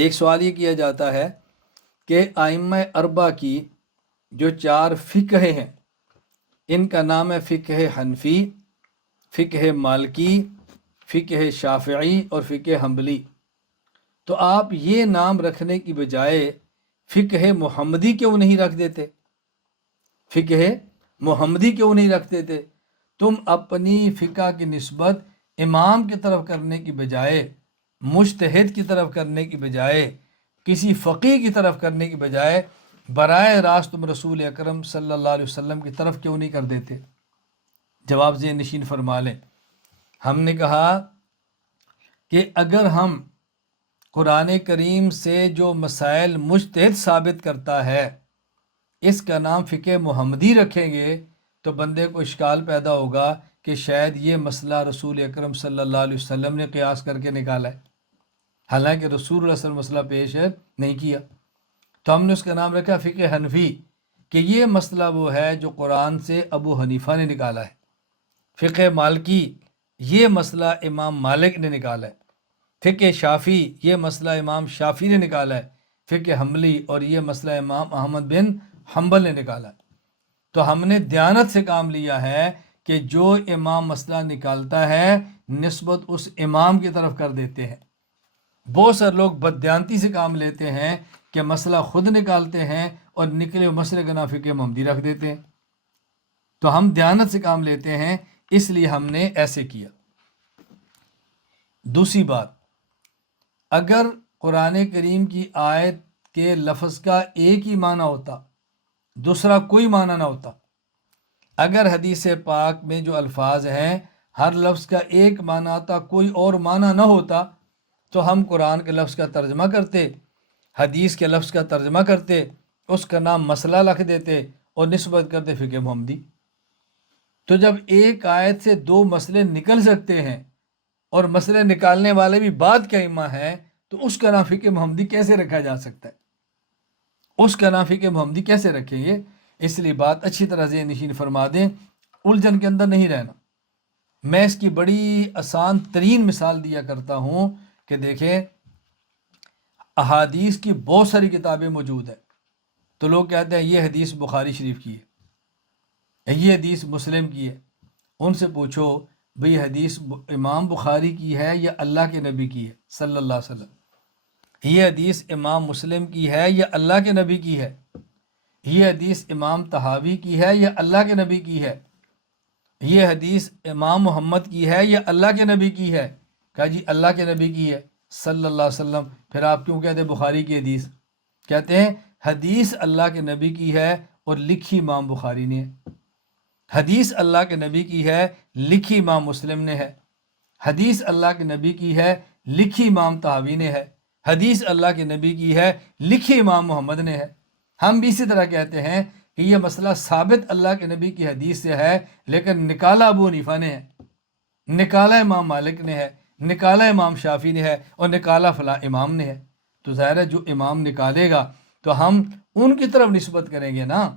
ایک سوال یہ کیا جاتا ہے کہ ائمہ اربع کی جو 4 فقہ ہیں ان کا نام ہے فقہ حنفی، فقہ مالکی، فقہ شافعی اور فقہ حنبلی، تو آپ یہ نام رکھنے کی بجائے فقہ محمدی کیوں نہیں رکھ دیتے؟ فقہ محمدی کیوں نہیں رکھتے تھے؟ تم اپنی فقہ کی نسبت امام کی طرف کرنے کی بجائے، مجتہد کی طرف کرنے کی بجائے، کسی فقیہ کی طرف کرنے کی بجائے براہ راست تم رسول اکرم صلی اللہ علیہ وسلم کی طرف کیوں نہیں کر دیتے؟ جواب ذہن نشین فرما لیں۔ ہم نے کہا کہ اگر ہم قرآن کریم سے جو مسائل مجتہد ثابت کرتا ہے اس کا نام فقہ محمدی رکھیں گے تو بندے کو اشکال پیدا ہوگا کہ شاید یہ مسئلہ رسول اکرم صلی اللہ علیہ وسلم نے قیاس کر کے نکالا ہے، حالانکہ رسول اللہ صلی اللہ علیہ وسلم مسئلہ پیش نہیں کیا۔ تو ہم نے اس کا نام رکھا فقہ حنفی کہ یہ مسئلہ وہ ہے جو قرآن سے ابو حنیفہ نے نکالا ہے۔ فقہ مالکی یہ مسئلہ امام مالک نے نکالا ہے۔ فقہ شافی یہ مسئلہ امام شافی نے نکالا ہے۔ فقہ حنبلی اور یہ مسئلہ امام احمد بن حنبل نے نکالا ہے۔ تو ہم نے دیانت سے کام لیا ہے کہ جو امام مسئلہ نکالتا ہے نسبت اس امام کی طرف کر دیتے ہیں۔ بہت سارے لوگ بددیانتی سے کام لیتے ہیں کہ مسئلہ خود نکالتے ہیں اور نکلے مسئلے کا نام فقہ محمدی رکھ دیتے ہیں۔ تو ہم دیانت سے کام لیتے ہیں، اس لیے ہم نے ایسے کیا۔ دوسری بات، اگر قرآن کریم کی آیت کے لفظ کا ایک ہی معنی ہوتا، دوسرا کوئی معنی نہ ہوتا، اگر حدیث پاک میں جو الفاظ ہیں ہر لفظ کا ایک معنی آتا، کوئی اور معنی نہ ہوتا، تو ہم قرآن کے لفظ کا ترجمہ کرتے، حدیث کے لفظ کا ترجمہ کرتے، اس کا نام مسئلہ لکھ دیتے اور نسبت کرتے فقہ محمدی۔ تو جب ایک آیت سے 2 مسئلے نکل سکتے ہیں اور مسئلے نکالنے والے بھی بعد کے ائمہ ہیں، تو اس کا نام فقہ محمدی کیسے رکھا جا سکتا ہے؟ اس کا نام فقہ محمدی کیسے رکھیں گے؟ اس لیے بات اچھی طرح ذہن نشین فرما دیں، الجھن کے اندر نہیں رہنا۔ میں اس کی بڑی آسان ترین مثال دیا کرتا ہوں کہ دیکھیں، احادیث کی بہت ساری کتابیں موجود ہیں، تو لوگ کہتے ہیں یہ حدیث بخاری شریف کی ہے، یہ حدیث مسلم کی ہے۔ ان سے پوچھو بھئی حدیث امام بخاری کی ہے یا اللہ کے نبی کی ہے صلی اللہ علیہ وسلم؟ یہ حدیث امام مسلم کی ہے یا اللہ کے نبی کی ہے؟ یہ حدیث امام طحاوی کی ہے یا اللہ کے نبی کی ہے؟ یہ حدیث امام محمد کی ہے یا اللہ کے نبی کی ہے؟ کہا جی اللہ کے نبی کی ہے صلی اللہ علیہ وسلم۔ پھر آپ کیوں کہتے ہیں بخاری کی حدیث؟ کہتے ہیں حدیث اللہ کے نبی کی ہے اور لکھی امام بخاری نے ہے، حدیث اللہ کے نبی کی ہے لکھی امام مسلم نے ہے، حدیث اللہ کے نبی کی ہے لکھی امام طحاوی نے ہے، حدیث اللہ کے نبی کی ہے لکھی امام محمد نے ہے۔ ہم بھی اسی طرح کہتے ہیں کہ یہ مسئلہ ثابت اللہ کے نبی کی حدیث سے ہے، لیکن نکالا ابو حنیفہ نے ہے، نکالا امام مالک نے ہے، نکالا امام شافی نے ہے اور نکالا فلاں امام نے ہے۔ تو ظاہر ہے جو امام نکالے گا تو ہم ان کی طرف نسبت کریں گے نا۔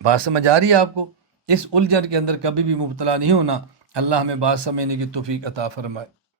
بات سمجھ آ رہی ہے آپ کو؟ اس الجھن کے اندر کبھی بھی مبتلا نہیں ہونا۔ اللہ ہمیں بات سمجھنے کی توفیق عطا فرمائے۔